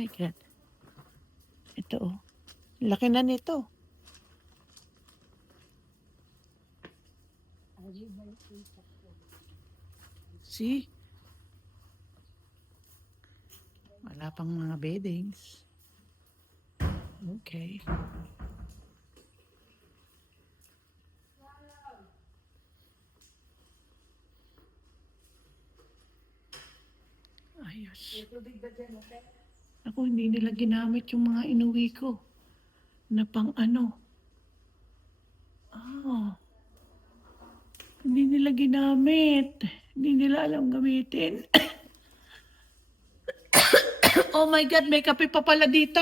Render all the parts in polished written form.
my God. Ito oh. Laki na nito. See? Wala pang mga beddings. Okay. Ayos. Ako, hindi nila ginamit yung mga inuwi ko. Na pang ano. Hindi nila ginamit. Hindi nila alam gamitin. Oh my God, may kape pa pala dito.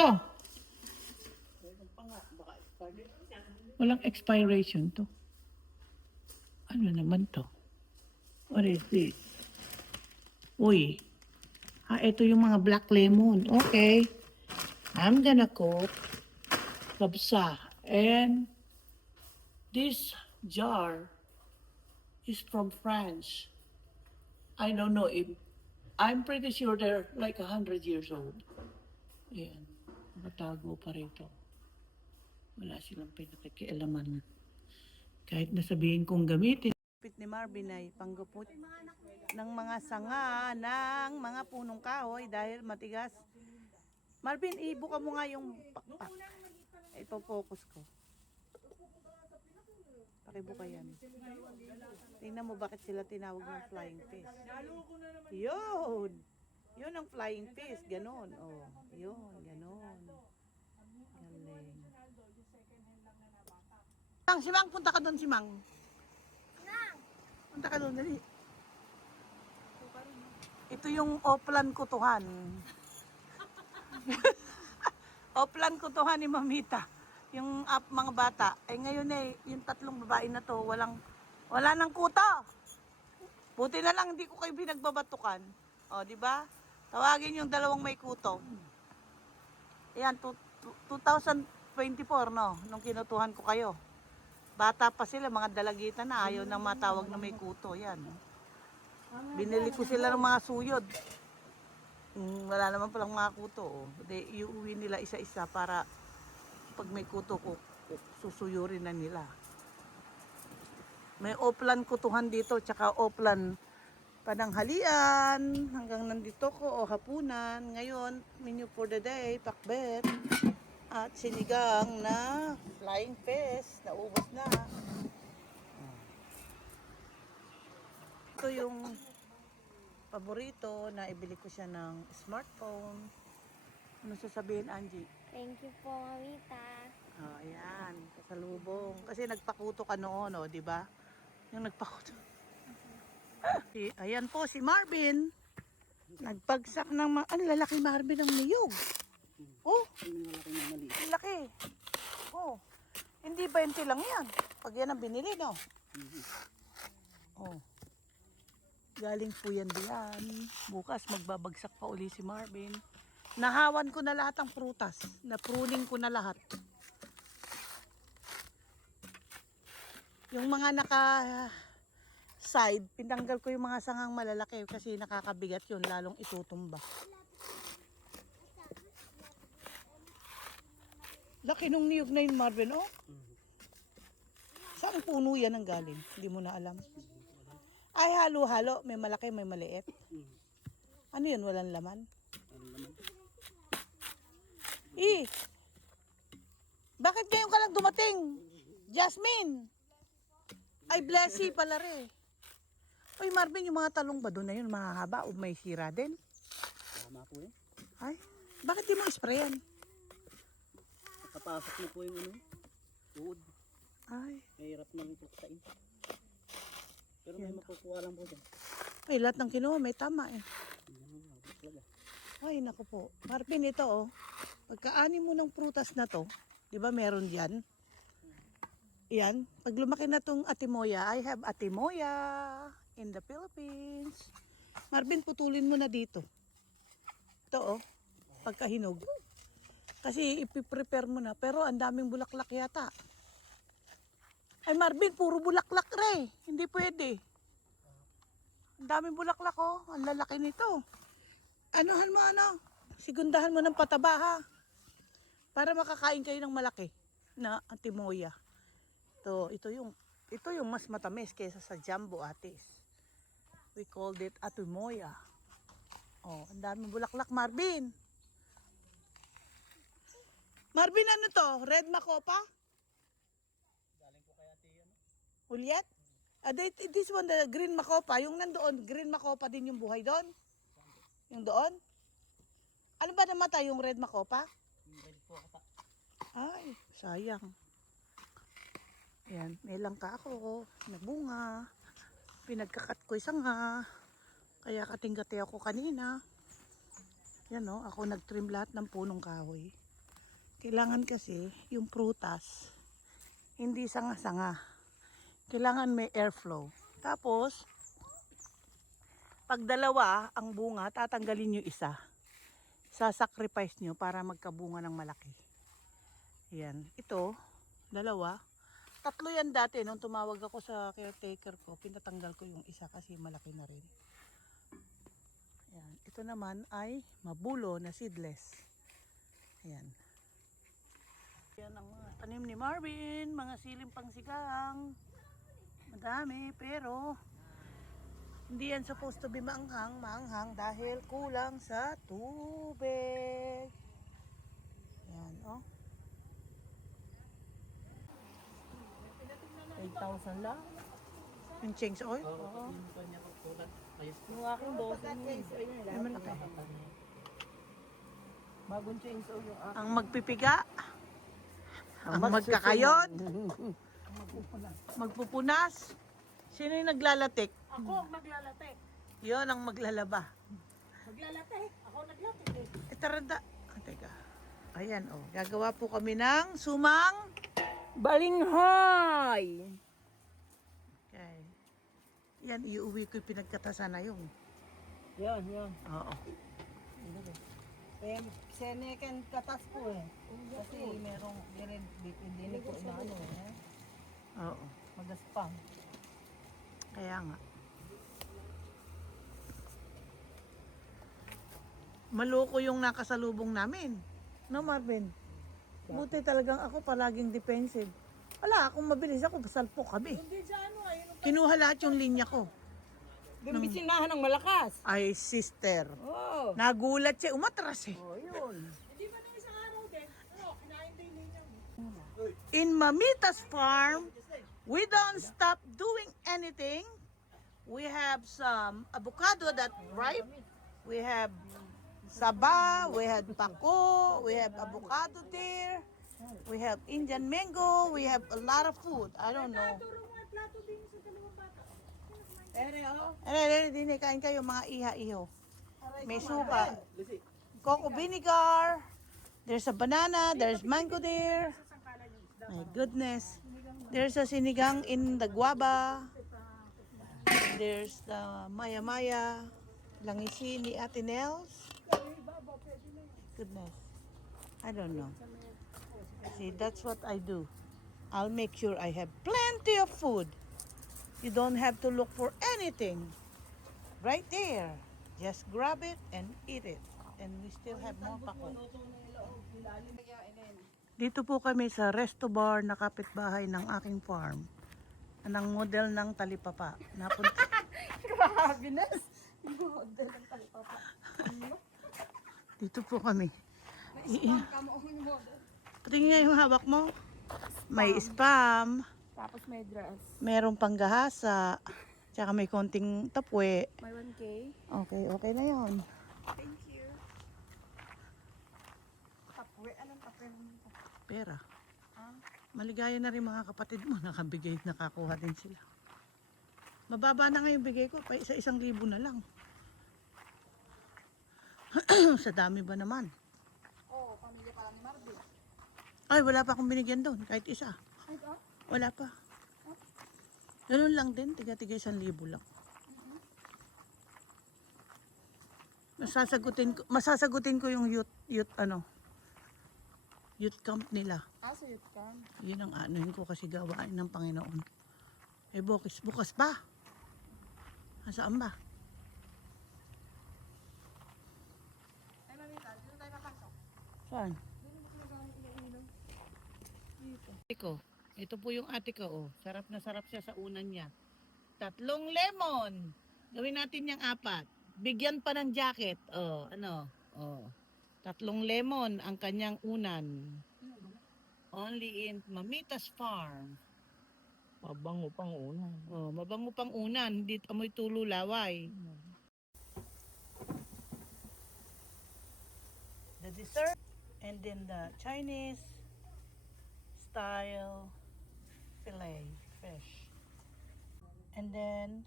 Walang expiration to. Ano naman to? What is this? Uy. Ito yung mga black lemon. Okay. I'm gonna cook kabsa. And this jar is from France. I don't know if, I'm pretty sure they're like 100 years old. Ayan. Nakatago pa rito. Wala silang pinakikialaman. Kahit nasabihin kong gamitin. Pit ni Marvin ay panggupot ng mga sanga ng mga punong kahoy dahil matigas. Marvin, ibuka mo nga yung pakpak. Ipo-focus ko. Pakibuka yan. Tingnan mo bakit sila tinawag ng flying fish. Yun! Yun ang flying fish. Ganon. Oh, yun. Ganon. Galing. Si Mang, punta ka doon si Mang. Punta ka doon, dali. Ito yung Oplan Kutuhan. Oplan Kutuhan ni Mamita. Yung mga bata. Ngayon yung tatlong babae na to, wala nang kuta. Buti na lang hindi ko kayo binagbabatukan. O, di ba? Tawagin yung dalawang may kuto. Ayan, 2024, no? Nung kinutuhan ko kayo. Bata pa sila, mga dalagitan na. Ayaw nang matawag na may kuto. Yan. Binili ko sila ng mga suyod. Wala naman palang mga kuto. Iuwi nila isa-isa para pag may kuto ko, susuyurin na nila. May Oplan Kutuhan dito, tsaka Oplan pananghalian. Hanggang nandito ko, o hapunan. Ngayon, menu for the day, pakbet. At sinigang na flying fish. Naubos na. Ito yung paborito na ibili ko siya ng smartphone. Ano sasabihin, Angie? Thank you po, Mamita. Oh, ayan, kasalubong. Kasi nagpakuto ka noon, oh, di ba? Yung nagpakuto. Ayan po si Marvin. Nagpagsak ng ang lalaki Marvin ng niyog. Oh, laki. Oh. Hindi 20 lang 'yan. Pag yan ang binili, no. Oh. Galing po yan diyan. Bukas magbabagsak pa uli si Marvin. Nahawan ko na lahat ng prutas. Na-pruning ko na lahat. Yung mga side, pinanggal ko yung mga sangang malalaki kasi nakakabigat yun, lalong itutumba. Laki nung niyog na yun, Marvin, oh. Saan puno yan ang galing? Hindi mo na alam. Ay, halo-halo. May malaki, may maliit. Ano yun? Walang laman? Bakit ngayon ka lang dumating? Jasmine! Ay, Blessy pala rin. Uy, Marvin, yung mga talong ba doon na yun? Mahahaba o may sira din? Tama po eh. Ay, bakit di mo sprayan? Nakapasok na po yung uod. Ay. Mahirap nang tuksain. Pero may makukuha lang po dyan. Ay, lahat ng kinuha may tama eh. Ay, naku po. Marvin, ito oh. Pagkaani mo ng prutas na to, di ba meron dyan? Yan. Pag lumaki na tong atimoya, I have atimoya in the Philippines. Marvin, putulin mo na dito. Ito oh. Pagkahinog. Kasi ipiprepare mo na. Pero ang daming bulaklak yata. Ay Marvin, puro bulaklak re. Hindi pwede. Ang daming bulaklak oh. Ang lalaki nito. Anuhan mo ano? Sigundahan mo ng pataba ha. Para makakain kayo ng malaki na antimoya. Ito yung mas matamis kaysa sa jumbo atis. We called it antimoya. Oh, ang dami bulaklak, Marvin. Marvin, ano to? Red makopa? Galing po kaya ate ano? Juliet? This one, the green makopa. Yung nandoon, green makopa din yung buhay doon? Yung doon? Ano ba namatay yung red makopa? Ready po ako pa. Ay, sayang. Ayan, may langka ako. Nagbunga. Pinagkakat ko isang nga. Kaya kating-kati ako kanina. Yan o, ako nagtrim lahat ng punong kahoy. Kailangan kasi yung prutas, hindi sanga-sanga. Kailangan may airflow. Tapos, pag dalawa ang bunga, tatanggalin nyo isa. Sasacrifice nyo para magkabunga ng malaki. Yan. Ito, dalawa. Tatlo yan dati. Nung tumawag ako sa caretaker ko, pinatanggal ko yung isa kasi malaki na rin. Yan. Ito naman ay mabulo na seedless. Ayan. Yan ang mga tanim ni Marvin. Mga siling pangsigang. Madami, pero hindi yan supposed to be maanghang dahil kulang sa tubig. Yan, oh. 8,000 lang. Yung change oil? Oo. Yung kanya ko tulad. Ayos po. Yung aking boss, yung change oil nila. Ay, malaki. Bagong change oil yung aking. Ang magpipiga. Ang magkakayod. Magpupunas. Sino yung naglalatik? Ako ang naglalatek. Yon ang maglalaba. Maglalatek? Ako naglatek eh. Taranda. Teka. Ayan, oh. Gagawa po kami ng sumang. Balinghoy! Okay. Yan, iuwi ko yung pinagkatasan na yung. Yan, yan. Oo. Eh, second katas po eh. Kasi merong hindi ko inaano eh. Oo. Magaspang. Kaya nga. Maloko yung nakasalubong namin. No, Marvin? Buti talagang ako palaging defensive. Wala, akong mabilis ako, salpok kami. Hindi siya ano eh. Kinuha lahat yung linya ko. Bimbisinahan ng malakas. Ay, sister. Oo. Nagulat siya, umatras eh. Oh, yun. In Mamita's farm, we don't stop doing anything. We have some avocado that ripe. We have saba, we have pako, we have avocado there. We have Indian mango, we have a lot of food. I don't know. Ere oh. Dini, kain kayo mga iha-iho. May suka. Coco vinegar. There's a banana, there's mango there. My goodness. There's a sinigang in the guava. There's the maya-maya. Langisin ni Ate Nels. Goodness. I don't know. See, that's what I do. I'll make sure I have plenty of food. You don't have to look for anything. Right there. Just grab it and eat it. And we still have more pako. Dito po kami sa resto bar na kapitbahay ng aking farm. Anong model ng talipapa. Napunta. Grabe Nes. Model ng talipapa. Dito po kami. Kamo ang model. Patingin nga yung hawak mo. May spam. Tapos may dress. Merong panggahasa. Tsaka may konting tapwe. May 1K. Okay na yon. Thank you. Tapwe? Anong tapwe? Pera. Ah? Maligaya na rin mga kapatid mo. Nakabigay, nakakuha din sila. Mababa na nga yung bigay ko. Pa isa 1,000 na lang. Sa dami ba naman? Oo, pamilya pa lang ni Marvin. Ay, wala pa akong binigyan doon. Kahit isa. Ay, Wala pa. Ganun lang din. Tiga-tiga 1,000 lang. Masasagutin ko yung youth camp nila. so youth camp. Yun ang anuhin ko kasi gawain ng Panginoon. Eh, bukas pa. Saan ba? Ay, mamita, Saan? Ito po yung ate ko. Oh. Sarap na sarap siya sa unan niya. 3 lemon. Gawin natin yung 4. Bigyan pa ng jacket. Oh, ano? Oh. 3 lemon ang kanyang unan. Only in Mamitas Farm. Mabango pang una. Oh, mabango pang unan. Hindi amoy tulo laway. The dessert. And then the Chinese style fillet fish. And then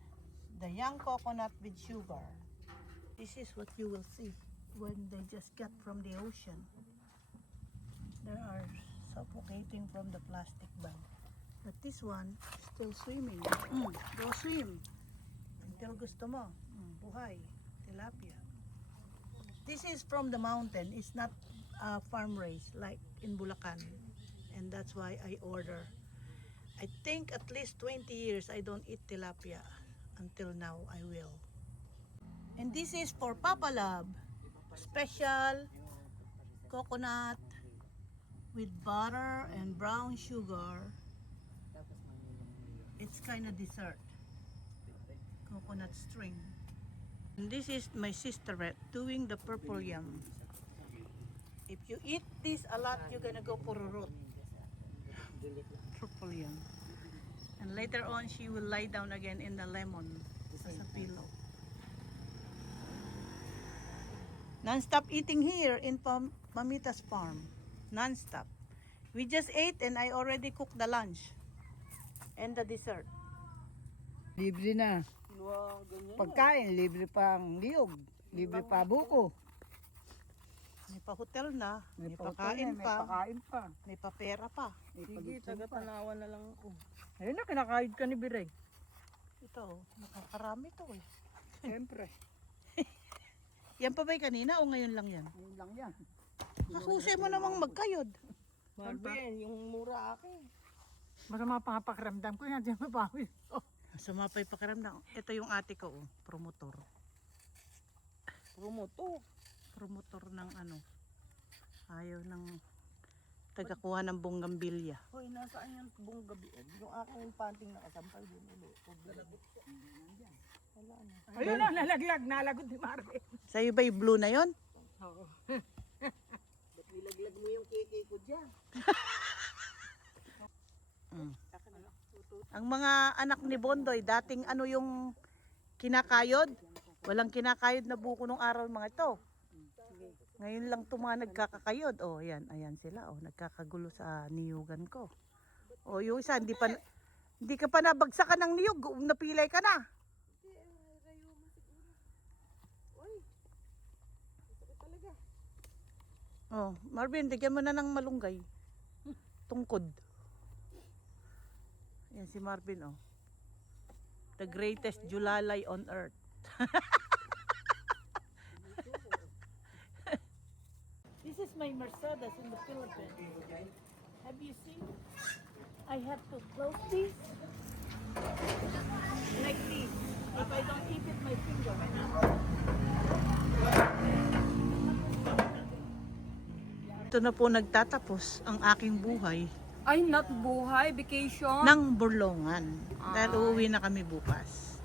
the young coconut with sugar. This is what you will see when they just get from the ocean. They are suffocating from the plastic bag. But this one still swimming. Go swim. Until gusto mo. Buhay. Tilapia. This is from the mountain. It's not farm raised like in Bulacan. And that's why I order. I think at least 20 years I don't eat tilapia. Until now I will. And this is for Papa Love. Special coconut with butter and brown sugar. It's kind of dessert. Coconut string. And this is my sisterette doing the purple yam. If you eat this a lot, you're gonna go pururut. Purple yam. And later on, she will lie down again in the lemon as a pillow. Non-stop eating here in Mamitas Farm. Non-stop. We just ate and I already cooked the lunch. And the dessert. Libre na. Wow, ganyan. Pagkain, libre pang liyog. Libre pa buko. May pa hotel na. May pa pakain may pa. pakain pa. May pa pera pa. May Sige, pagitsin pa. taga-tanawan na lang ako. Ayun na, kinakahid ka ni Bireg. Ito, nakakarami to eh. Siyempre. Yan pa ba'y kanina o ngayon lang yan? Ayun lang yan. Kasusay mo namang magkayod. Marvin, yung mura akin. Masama pa pakiramdam ko yan. Diyan mabawi. Sumapay pakiramdam. Ito yung ate ko, oh, promotor. Promoto. Promotor ng ano. Ayaw ng tagakuha ng bonggambilya. Hoy, nasaan yung buong gabi? Yung aking panting nakasampay din ulit. Wala na. Ayun na, nalaglag. Nalagod ni Marvin. Sa'yo ba yung blue na yon? Oo. Ba't nilaglag mo yung kiki ko dyan? Ang mga anak ni Bondoy, dating ano yung kinakayod? Walang kinakayod na buko nung araw mga ito. Ngayon lang ito mga nagkakakayod. Oh, ayan, ayan sila. Oh, nagkakagulo sa niyugan ko. Oh, yung isa, hindi ka pa nabagsakan ng niyog. Napilay ka na. Oh, Marvin, bigyan mo na ng malunggay. Tungkod. Yan si Marvin, oh. The greatest Julalay on earth. This is my Mercedes in the Philippines. Have you seen? I have to close this like this. If I don't eat it, my finger. Ito na po nagtatapos ang aking buhay Ay, not buhay, vacation. ng Burlongan. Dahil uuwi na kami bukas.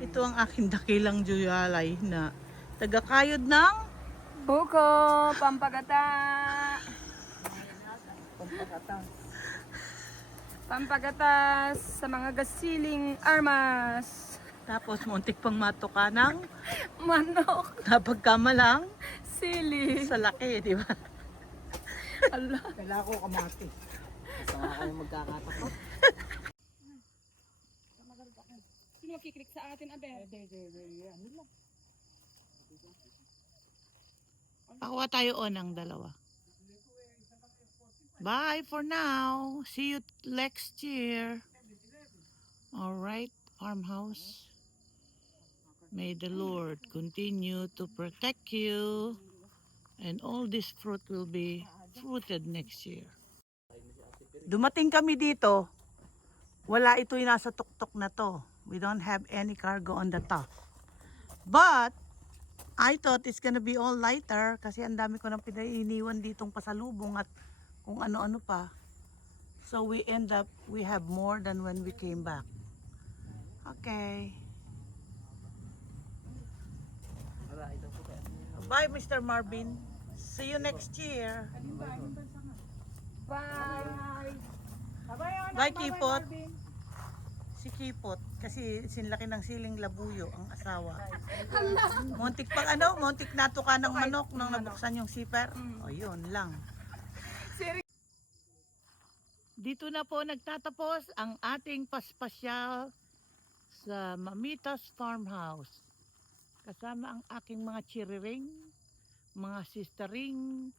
Ito ang aking dakilang Julalay na tagakayod ng Buko, pampagata. Pampagatas sa mga gasiling armas. tapos muntik pang matuka ng Manok, napagkamalang sili. sa laki, di ba? Ala. Kailangan ko kamati. Basta nga kayo magkakatakot. Sino makiklik sa atin, Abe? Pakuha tayo o ng dalawa. Bye for now. See you next year. Alright, farmhouse. May the Lord continue to protect you. And all this fruit will be fruited next year. Dumating kami dito. Wala ito yung nasa tuktok na to. We don't have any cargo on the top. But, I thought it's gonna be all lighter kasi ang dami ko nang pinainiwan ditong pasalubong at kung ano-ano pa. So we have more than when we came back. Okay. Bye, Mr. Marvin. See you next year. Bye! Bye, Kipot. Si Kipot, kasi sinlaki ng siling labuyo ang asawa. Muntik natuka ng manok nang nabuksan yung zipper. O yun lang. Dito na po nagtatapos ang ating paspasyal sa Mamitas Farmhouse. Kasama ang aking mga chiriring, mga sistering,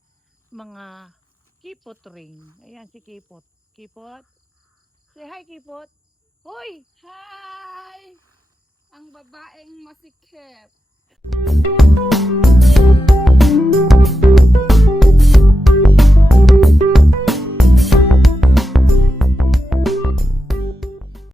mga kipot ring. Ayan si Kipot. Kipot. Say hi, Kipot. Hoy! Hi! Ang babaeng masikip.